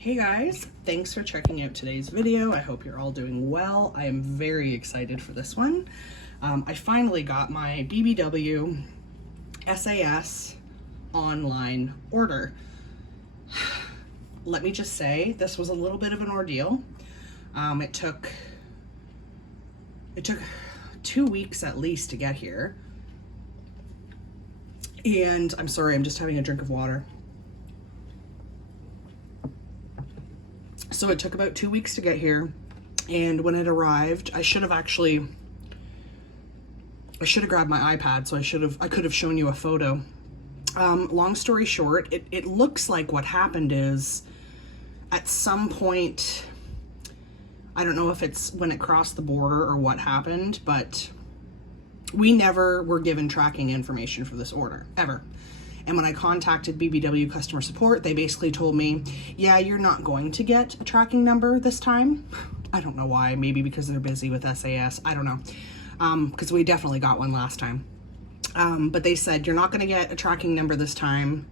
Hey guys, thanks for checking out today's video. I hope you're all doing well. I am very excited for this one. I finally got my BBW SAS online order. Let me just say, this was a little bit of an ordeal. It took 2 weeks at least to get here. And I'm sorry, I'm just having a drink of water. So it took about 2 weeks to get here, and when it arrived, I should have grabbed my iPad, so I could have shown you a photo. Long story short, it looks like what happened is, at some point, I don't know if it's when it crossed the border or what happened, but we never were given tracking information for this order, ever. And when I contacted BBW customer support, they basically told me, yeah, you're not going to get a tracking number this time. I don't know why, maybe because they're busy with SAS, I don't know. Because we definitely got one last time. But they said, you're not gonna get a tracking number this time.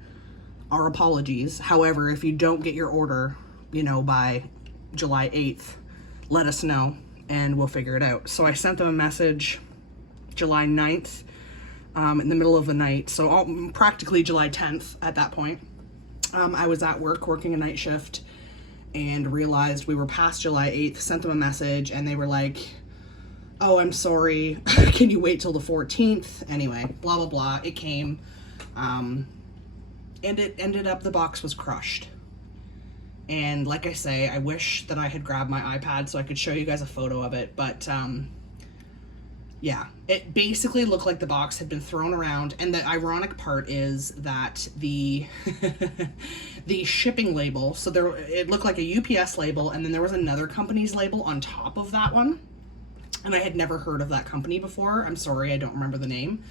Our apologies. However, if you don't get your order, by July 8th, let us know and we'll figure it out. So I sent them a message July 9th. In the middle of the night, so practically July 10th at that point. I was at work working a night shift and realized we were past July 8th, sent them a message, and they were like, oh, I'm sorry, can you wait till the 14th? Anyway, blah, blah, blah, it came, and it ended up the box was crushed. And like I say, I wish that I had grabbed my iPad so I could show you guys a photo of it, but yeah, it basically looked like the box had been thrown around, and the ironic part is that the the shipping label, so it looked like a UPS label, and then there was another company's label on top of that one, and I had never heard of that company before. I'm sorry, I don't remember the name.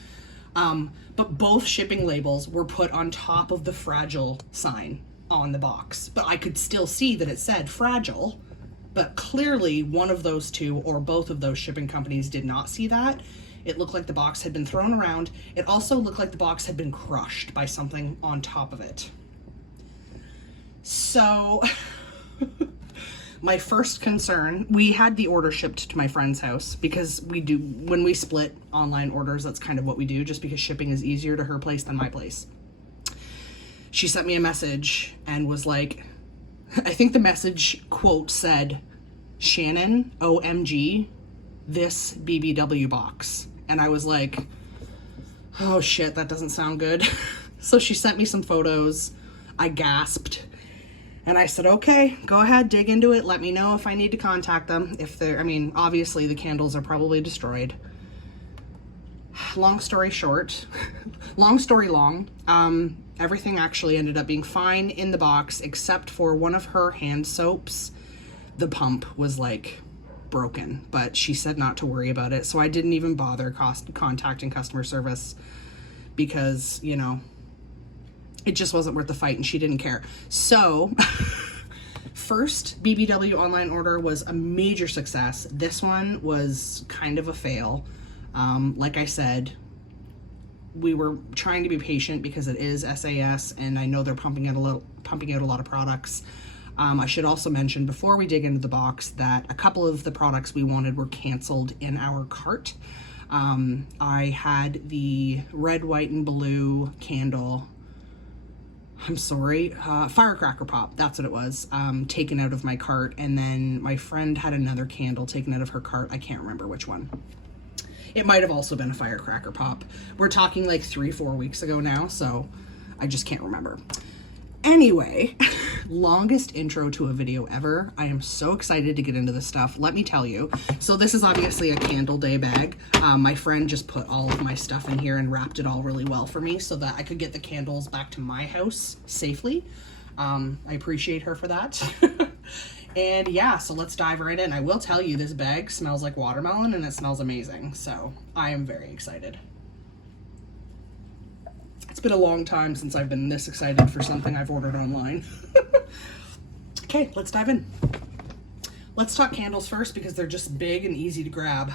But both shipping labels were put on top of the fragile sign on the box, but I could still see that it said fragile. But clearly one of those two or both of those shipping companies did not see that. It looked like the box had been thrown around. It also looked like the box had been crushed by something on top of it. So my first concern, we had the order shipped to my friend's house because when we split online orders, that's kind of what we do, just because shipping is easier to her place than my place. She sent me a message and was like, I think the message quote said, Shannon, OMG, this BBW box. And I was like, oh shit, that doesn't sound good. So she sent me some photos. I gasped. And I said, okay, go ahead, dig into it. Let me know if I need to contact them. Obviously the candles are probably destroyed. Long story short, long story long, everything actually ended up being fine in the box, except for one of her hand soaps. The pump was like broken, but she said not to worry about it. So I didn't even bother contacting customer service because, it just wasn't worth the fight and she didn't care. So first BBW online order was a major success. This one was kind of a fail. Like I said, we were trying to be patient because it is SAS and I know they're pumping out a lot of products. I should also mention before we dig into the box that a couple of the products we wanted were canceled in our cart. I had the red, white, and blue candle, firecracker pop, that's what it was, taken out of my cart, and then my friend had another candle taken out of her cart. I can't remember which one. It might have also been a firecracker pop. We're talking like 3-4 weeks ago now, so I just can't remember. Anyway, longest intro to a video ever. I am so excited to get into this stuff. Let me tell you. So this is obviously a candle day bag. My friend just put all of my stuff in here and wrapped it all really well for me so that I could get the candles back to my house safely. I appreciate her for that. And yeah, so let's dive right in. I will tell you, this bag smells like watermelon and it smells amazing. So I am very excited. It's been a long time since I've been this excited for something I've ordered online. Okay, let's dive in. Let's talk candles first because they're just big and easy to grab.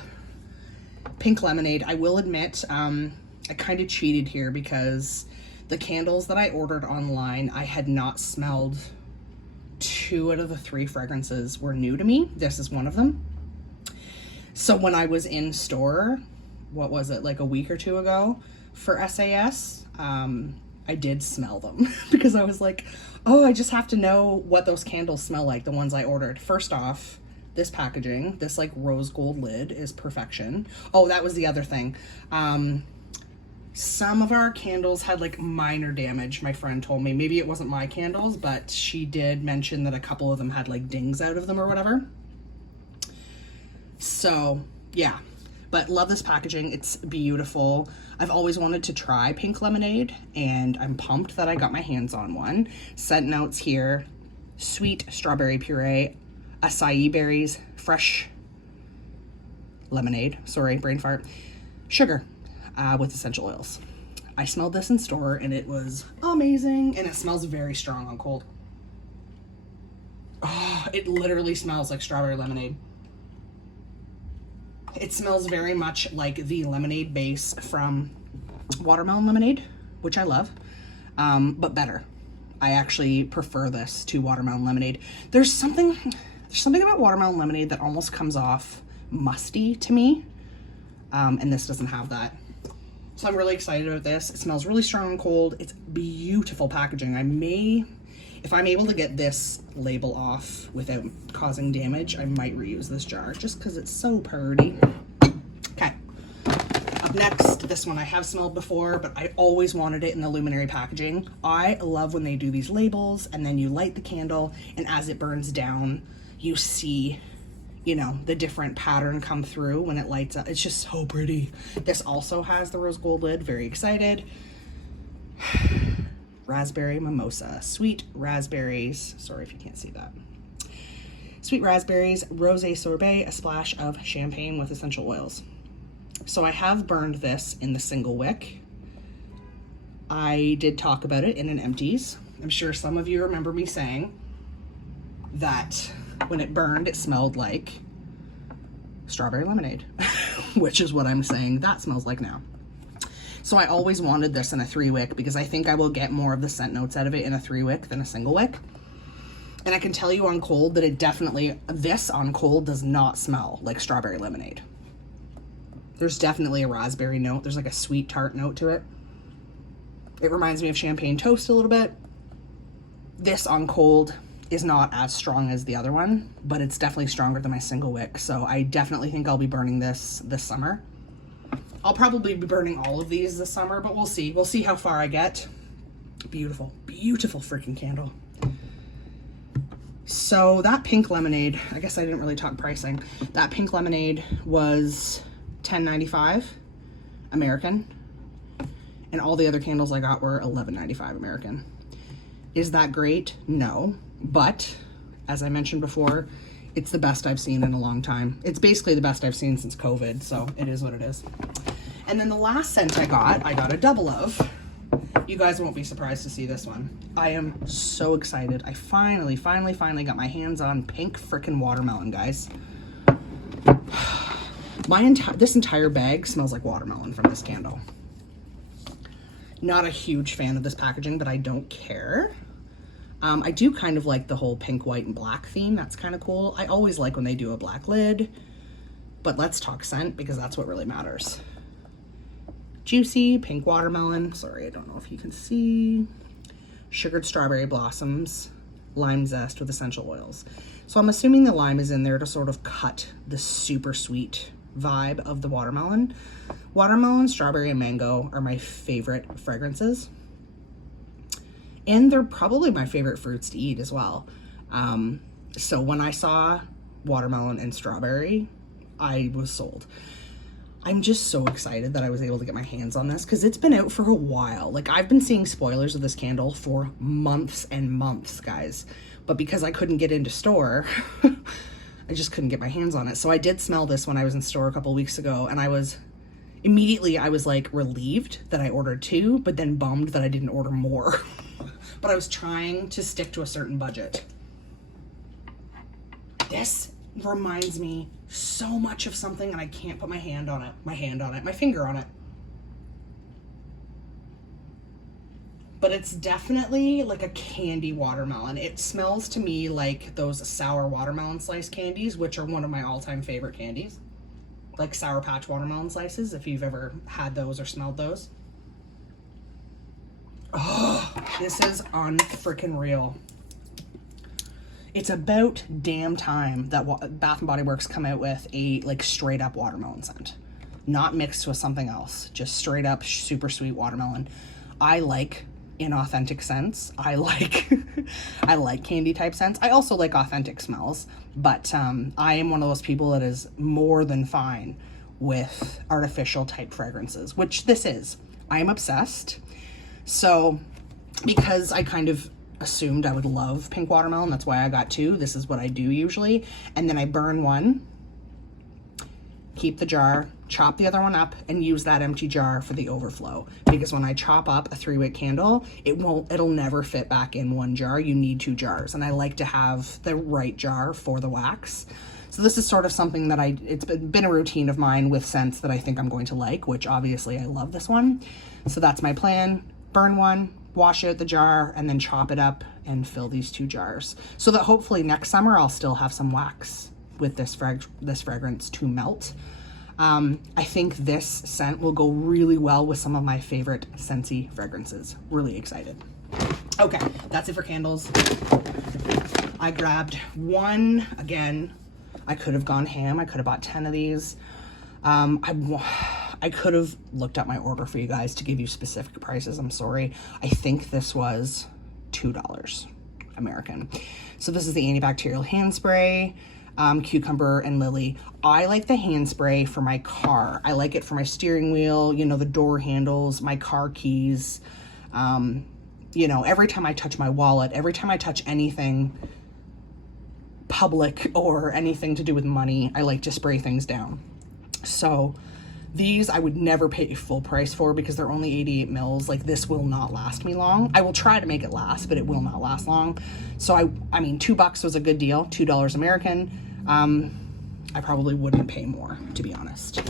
Pink lemonade. I will admit, I kind of cheated here because the candles that I ordered online, I had not smelled 2 out of the 3 fragrances were new to me. This is one of them. So when I was in store, what was it, like a week or 2 ago for SAS, I did smell them because I was like, oh, I just have to know what those candles smell like, the ones I ordered. First off, this packaging, this like rose gold lid is perfection. Oh, that was the other thing. Some of our candles had like minor damage, my friend told me. Maybe it wasn't my candles, but she did mention that a couple of them had like dings out of them or whatever. So yeah, but love this packaging. It's beautiful. I've always wanted to try pink lemonade, and I'm pumped that I got my hands on one. Scent notes here: sweet strawberry puree, acai berries, fresh lemonade, sorry, brain fart, sugar, with essential oils. I smelled this in store and it was amazing, and it smells very strong on cold. Oh, it literally smells like strawberry lemonade. It smells very much like the lemonade base from watermelon lemonade, which I love, but better. I actually prefer this to watermelon lemonade. There's something about watermelon lemonade that almost comes off musty to me, and this doesn't have that. So I'm really excited about this. It smells really strong and cold. It's beautiful packaging. If I'm able to get this label off without causing damage, I might reuse this jar just because it's so pretty. Okay. Up next, this one I have smelled before, but I always wanted it in the luminary packaging. I love when they do these labels and then you light the candle, and as it burns down, you see, you know, the different pattern come through when it lights up. It's just so pretty. This also has the rose gold lid. Very excited. Raspberry mimosa, sweet raspberries. Sorry if you can't see that. Sweet raspberries, rosé sorbet, a splash of champagne with essential oils. So I have burned this in the single wick. I did talk about it in an empties. I'm sure some of you remember me saying that when it burned, it smelled like strawberry lemonade, which is what I'm saying that smells like now. So I always wanted this in a 3-wick because I think I will get more of the scent notes out of it in a 3-wick than a single wick. And I can tell you on cold that it definitely, this on cold does not smell like strawberry lemonade. There's definitely a raspberry note. There's like a sweet tart note to it. It reminds me of champagne toast a little bit. This on cold is not as strong as the other one, but it's definitely stronger than my single wick. So I definitely think I'll be burning this summer. I'll probably be burning all of these this summer, but we'll see. We'll see how far I get. Beautiful, beautiful freaking candle. So that pink lemonade, I guess I didn't really talk pricing. That pink lemonade was $10.95 American, and all the other candles I got were $11.95 American. Is that great? No, but as I mentioned before, it's the best I've seen in a long time. It's basically the best I've seen since COVID, so it is what it is. And then the last scent I got a double of. You guys won't be surprised to see this one. I am so excited. I finally got my hands on pink frickin' watermelon, guys. This entire bag smells like watermelon from this candle. Not a huge fan of this packaging, but I don't care. I do kind of like the whole pink, white, and black theme. That's kind of cool. I always like when they do a black lid, but let's talk scent because that's what really matters. Juicy pink watermelon. Sorry, I don't know if you can see. Sugared strawberry blossoms, lime zest with essential oils. So I'm assuming the lime is in there to sort of cut the super sweet vibe of the watermelon. Watermelon, strawberry, and mango are my favorite fragrances. And they're probably my favorite fruits to eat as well. So when I saw watermelon and strawberry, I was sold. I'm just so excited that I was able to get my hands on this because it's been out for a while. Like, I've been seeing spoilers of this candle for months and months, guys. But because I couldn't get into store, I just couldn't get my hands on it. So I did smell this when I was in store a couple weeks ago, and I was like relieved that I ordered 2, but then bummed that I didn't order more. But I was trying to stick to a certain budget. This reminds me so much of something, and I can't put my finger on it. but it's definitely like a candy watermelon. It smells to me like those sour watermelon slice candies, which are one of my all-time favorite candies. Like Sour Patch watermelon slices, if you've ever had those or smelled those. Oh, this is unfreaking real. It's about damn time that Bath & Body Works come out with a like straight up watermelon scent. Not mixed with something else, just straight up super sweet watermelon. I like inauthentic scents. I like I like candy type scents. I also like authentic smells, but I am one of those people that is more than fine with artificial type fragrances, which this is. I am obsessed. So because I kind of assumed I would love pink watermelon, that's why I got 2. This is what I do usually. And then I burn one, keep the jar, chop the other one up, and use that empty jar for the overflow. Because when I chop up a 3-wick candle, it'll never fit back in one jar. You need 2 jars. And I like to have the right jar for the wax. So this is sort of something that it's been a routine of mine with scents that I think I'm going to like, which obviously I love this one. So that's my plan. Burn one, wash out the jar, and then chop it up and fill these 2 jars. So that hopefully next summer I'll still have some wax with this fragrance to melt. I think this scent will go really well with some of my favorite scentsy fragrances. Really excited. Okay, that's it for candles. I grabbed one. Again, I could have gone ham. I could have bought 10 of these. I could have looked up my order for you guys to give you specific prices. I'm sorry. I think this was $2 American. So this is the antibacterial hand spray, cucumber and lily. I like the hand spray for my car. I like it for my steering wheel, you know, the door handles, my car keys. You know, every time I touch my wallet, every time I touch anything public or anything to do with money, I like to spray things down. So these I would never pay full price for because they're only 88 mils. Like, this will not last me long. I will try to make it last, but it will not last long. So I mean, $2 was a good deal, $2 American. I probably wouldn't pay more, to be honest.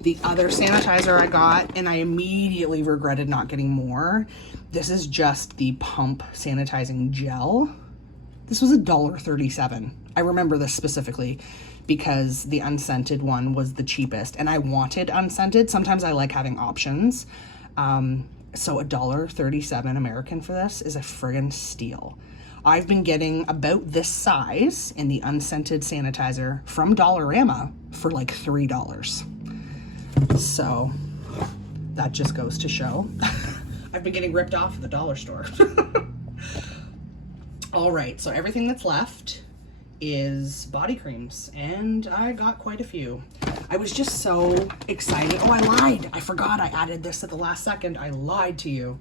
The other sanitizer I got, and I immediately regretted not getting more. This is just the pump sanitizing gel. This was $1.37. I remember this specifically because the unscented one was the cheapest, and I wanted unscented. Sometimes I like having options. So $1.37 American for this is a friggin' steal. I've been getting about this size in the unscented sanitizer from Dollarama for like $3. So that just goes to show. I've been getting ripped off at the dollar store. All right, so everything that's left is body creams, and I got quite a few. I was just so excited. Oh, I lied. I forgot I added this at the last second. I lied to you.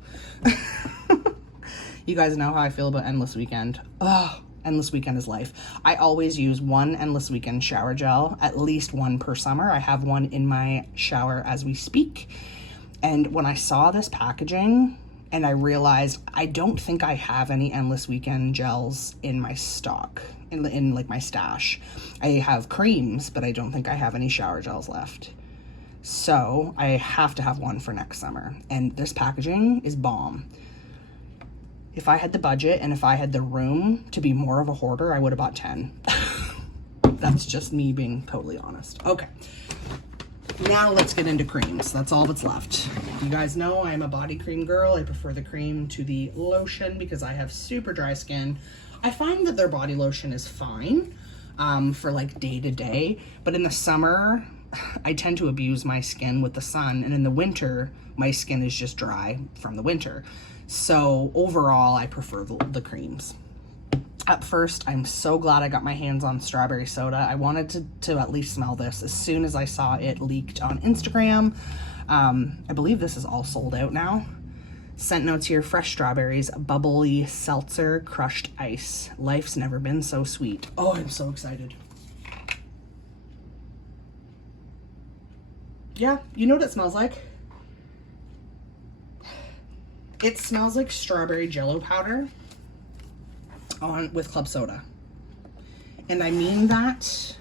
You guys know how I feel about Endless Weekend. Oh, Endless Weekend is life. I always use one Endless Weekend shower gel, at least one per summer. I have one in my shower as we speak. And when I saw this packaging and I realized I don't think I have any Endless Weekend gels in my stock, in like my stash. I have creams, but I don't think I have any shower gels left. So I have to have one for next summer. And this packaging is bomb. If I had the budget and if I had the room to be more of a hoarder, I would have bought 10. That's just me being totally honest. Okay. Now let's get into creams. That's all that's left. You guys know I'm a body cream girl. I prefer the cream to the lotion because I have super dry skin. I find that their body lotion is fine for like day to day, but in the summer, I tend to abuse my skin with the sun, and in the winter, my skin is just dry from the winter. So overall, I prefer the creams. At first, I'm so glad I got my hands on strawberry soda. I wanted to at least smell this as soon as I saw it leaked on Instagram. I believe this is all sold out now. Scent notes here: fresh strawberries, bubbly seltzer, crushed ice. Life's never been so sweet. Oh, I'm so excited. Yeah, you know what it smells like? It smells like strawberry Jell-O powder with club soda. And I mean that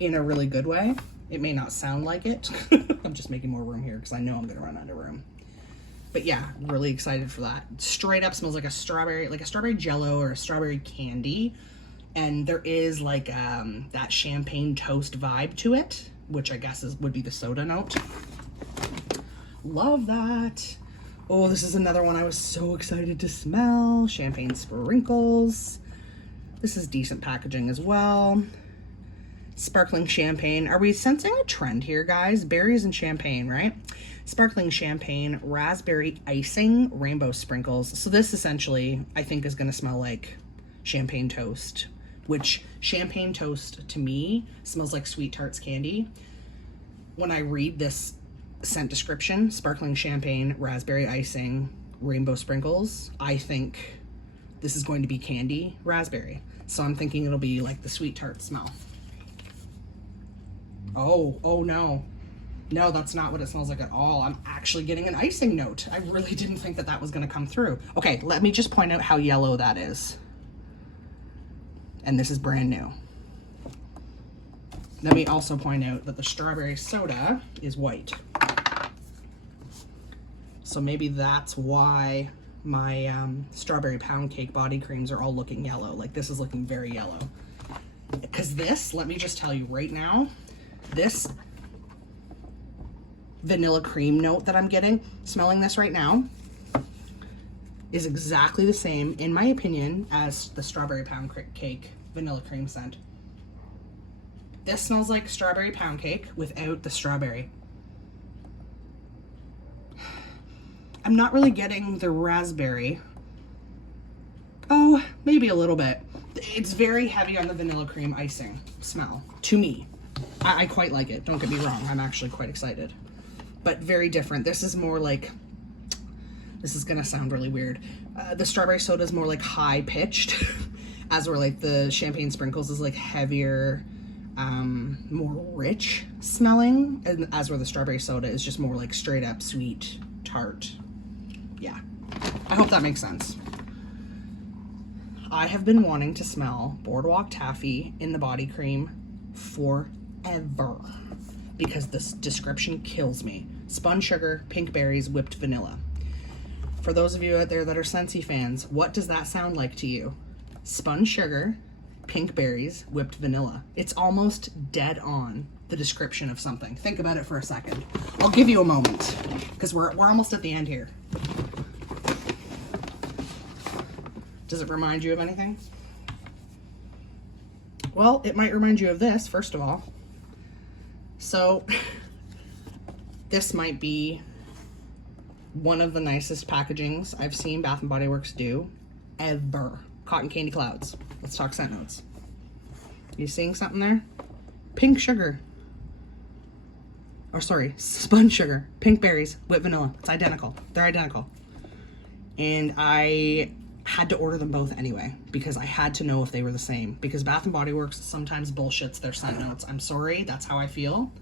in a really good way. It may not sound like it. I'm just making more room here because I know I'm going to run out of room. But yeah, really excited for that. Straight up smells like a strawberry jello or a strawberry candy. And there is like that champagne toast vibe to it, which I guess would be the soda note. Love that. Oh, this is another one I was so excited to smell. Champagne sprinkles. This is decent packaging as well. Sparkling champagne. Are we sensing a trend here, guys? Berries and champagne, right? Sparkling champagne, raspberry icing, rainbow sprinkles. So this essentially, I think, is going to smell like champagne toast, which champagne toast to me smells like Sweet Tarts candy. When I read this scent description, sparkling champagne, raspberry icing, rainbow sprinkles, I think this is going to be candy raspberry. So I'm thinking it'll be like the Sweet Tart smell. Oh no. No, that's not what it smells like at all. I'm actually getting an icing note. I really didn't think that was gonna come through. Okay, let me just point out how yellow that is. And this is brand new. Let me also point out that the strawberry soda is white. So maybe that's why my strawberry pound cake body creams are all looking yellow. Like this is looking very yellow. Because this, let me just tell you right now, this vanilla cream note that I'm getting, smelling this right now, is exactly the same, in my opinion, as the strawberry pound cake vanilla cream scent. This smells like strawberry pound cake without the strawberry. I'm not really getting the raspberry. Oh, maybe a little bit. It's very heavy on the vanilla cream icing smell, to me. I quite like it, don't get me wrong. I'm actually quite excited. But very different. This is more like, this is gonna sound really weird. The strawberry soda is more like high pitched, as where like the champagne sprinkles is like heavier, more rich smelling, and as where the strawberry soda is just more like straight up sweet tart. Yeah, I hope that makes sense. I have been wanting to smell Boardwalk Taffy in the body cream forever because this description kills me. Spun sugar, pink berries, whipped vanilla. For those of you out there that are Scentsy fans, what does that sound like to you? Spun sugar, pink berries, whipped vanilla. It's almost dead on the description of something. Think about it for a second. I'll give you a moment because we're almost at the end here. Does it remind you of anything? Well, it might remind you of this, first of all. So, this might be one of the nicest packagings I've seen Bath & Body Works do ever. Cotton Candy Clouds. Let's talk scent notes. You seeing something there? Pink sugar. Or sorry, spun sugar, pink berries, whipped vanilla. It's identical. They're identical. And I had to order them both anyway because I had to know if they were the same, because Bath & Body Works sometimes bullshits their scent notes. I'm sorry, that's how I feel.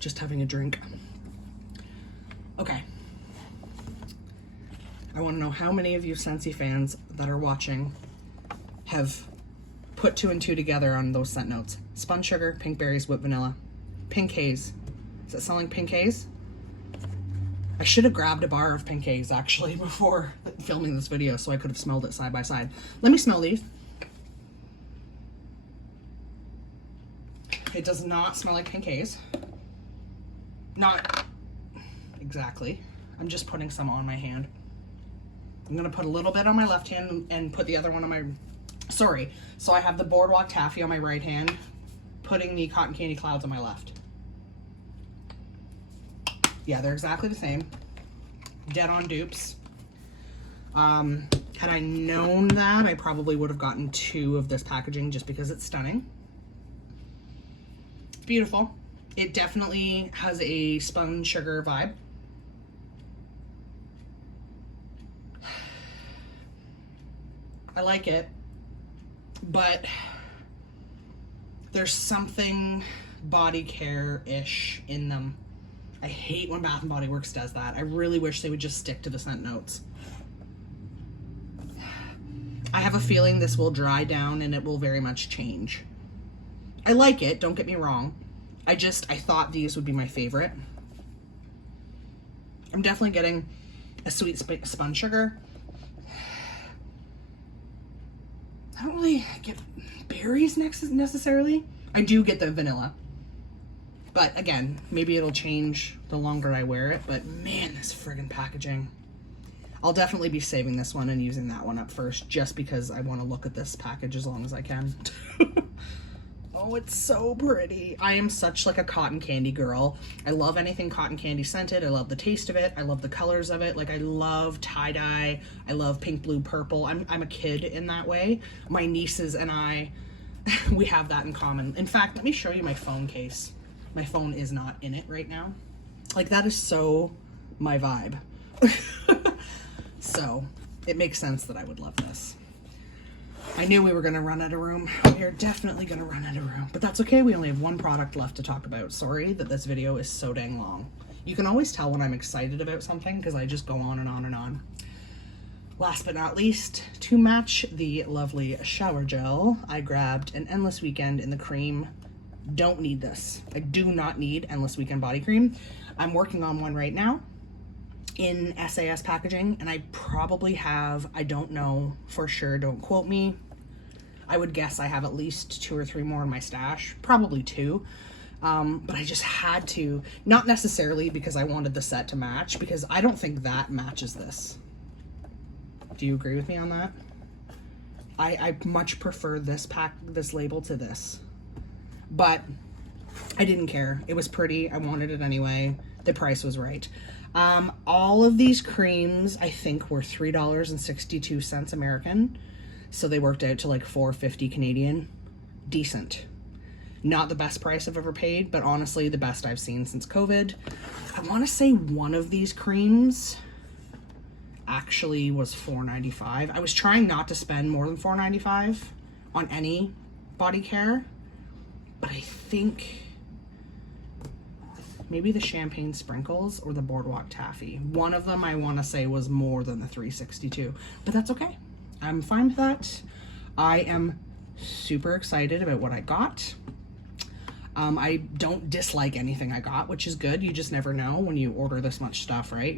Just having a drink. Okay. I want to know how many of you Scentsy fans that are watching have put 2 and 2 together on those scent notes. Spun sugar, pink berries, whipped vanilla. Pink haze. Is it selling pink haze? I should have grabbed a bar of pink haze actually before filming this video so I could have smelled it side by side. Let me smell these. It does not smell like pink haze. Not exactly. I'm just putting some on my hand. I'm gonna put a little bit on my left hand and put the other one on my, sorry. So I have the Boardwalk Taffy on my right hand, putting the Cotton Candy Clouds on my left. Yeah, they're exactly the same. Dead on dupes. Had I known that, I probably would have gotten 2 of this packaging just because it's stunning. It's beautiful. It definitely has a spun sugar vibe. I like it, but there's something body care-ish in them. I hate when Bath & Body Works does that. I really wish they would just stick to the scent notes. I have a feeling this will dry down and it will very much change. I like it, don't get me wrong. I thought these would be my favorite. I'm definitely getting a sweet spun sugar. I don't really get berries necessarily. I do get the vanilla. But again, maybe it'll change the longer I wear it. But man, this friggin' packaging. I'll definitely be saving this one and using that one up first, just because I want to look at this package as long as I can. Oh, it's so pretty. I am such like a cotton candy girl. I love anything cotton candy scented. I love the taste of it. I love the colors of it. Like, I love tie-dye. I love pink, blue, purple. I'm a kid in that way. My nieces and I, we have that in common. In fact, let me show you my phone case. My phone is not in it right now. Like, that is so my vibe. So it makes sense that I would love this. I knew we were going to run out of room. We are definitely going to run out of room, but that's okay. We only have one product left to talk about. Sorry that this video is so dang long. You can always tell when I'm excited about something because I just go on and on and on. Last but not least, to match the lovely shower gel, I grabbed an Endless Weekend in the cream. Don't need this. I do not need Endless Weekend body cream. I'm working on one right now in SAS packaging, and I probably have, I don't know for sure, don't quote me. I would guess I have at least 2 or 3 more in my stash, probably 2. But I just had to, not necessarily because I wanted the set to match, because I don't think that matches this. Do you agree with me on that? I much prefer this this label to this, but I didn't care. It was pretty. I wanted it anyway. The price was right. All of these creams, I think, were $3.62 American. So they worked out to like $4.50 Canadian. Decent. Not the best price I've ever paid, but honestly, the best I've seen since COVID. I want to say one of these creams actually was $4.95. I was trying not to spend more than $4.95 on any body care, but I think maybe the champagne sprinkles or the boardwalk taffy. One of them I want to say was more than the $3.62, but that's okay. I'm fine with that. I am super excited about what I got. I don't dislike anything I got, which is good. You just never know when you order this much stuff, right?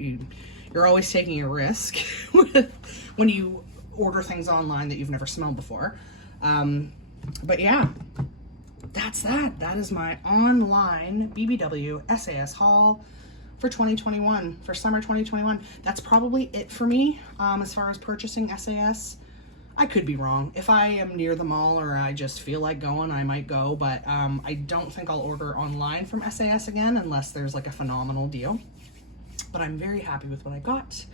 You're always taking a risk when you order things online that you've never smelled before. But yeah, that's that. That is my online BBW SAS haul for 2021, for summer 2021. That's probably it for me as far as purchasing SAS. I could be wrong. If I am near the mall or I just feel like going, I might go, but I don't think I'll order online from SAS again unless there's like a phenomenal deal. But I'm very happy with what I got.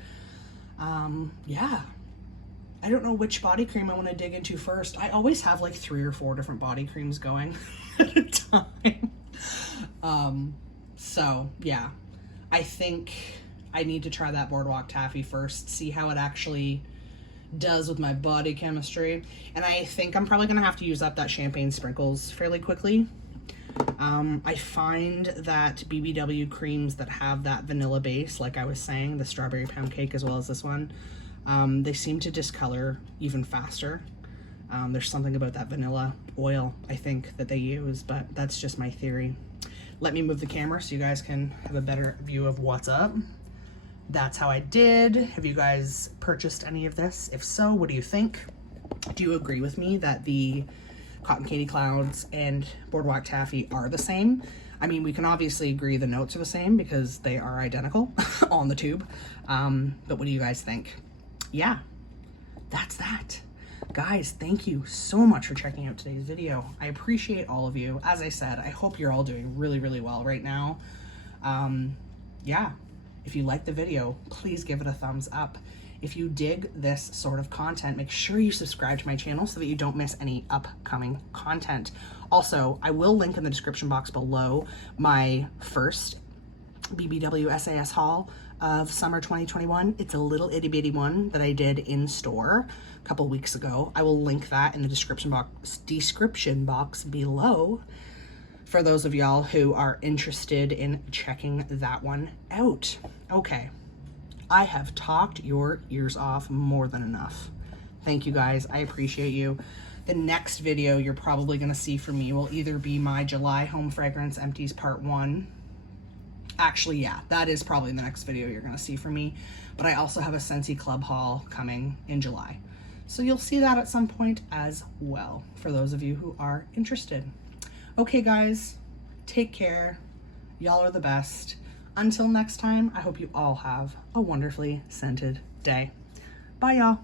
Yeah. I don't know which body cream I want to dig into first. I always have like 3 or 4 different body creams going at a time. So yeah, I think I need to try that boardwalk taffy first, see how it actually does with my body chemistry. And I think I'm probably gonna have to use up that champagne sprinkles fairly quickly. I find that BBW creams that have that vanilla base, like I was saying, the strawberry pound cake as well as this one, they seem to discolor even faster. There's something about that vanilla oil, I think, that they use, but that's just my theory. Let me move the camera so you guys can have a better view of what's up. That's how I did. Have you guys purchased any of this? If so, what do you think? Do you agree with me that the Cotton Candy Clouds and Boardwalk Taffy are the same? I mean, we can obviously agree the notes are the same because they are identical on the tube. But what do you guys think? Yeah, that's that. Guys, thank you so much for checking out today's video. I appreciate all of you. As I said, I hope you're all doing really, really well right now. Yeah. If you like the video, please give it a thumbs up. If you dig this sort of content, make sure you subscribe to my channel so that you don't miss any upcoming content. Also, I will link in the description box below my first BBW SAS haul of summer 2021. It's a little itty bitty one that I did in store a couple weeks ago. I will link that in the description box below for those of y'all who are interested in checking that one out. Okay, I have talked your ears off more than enough. Thank you guys, I appreciate you. The next video you're probably gonna see from me will either be my July Home Fragrance Empties Part 1, Actually, yeah, that is probably the next video you're gonna see from me. But I also have a Scentsy Club haul coming in July. So you'll see that at some point as well, for those of you who are interested. Okay, guys, take care. Y'all are the best. Until next time, I hope you all have a wonderfully scented day. Bye, y'all.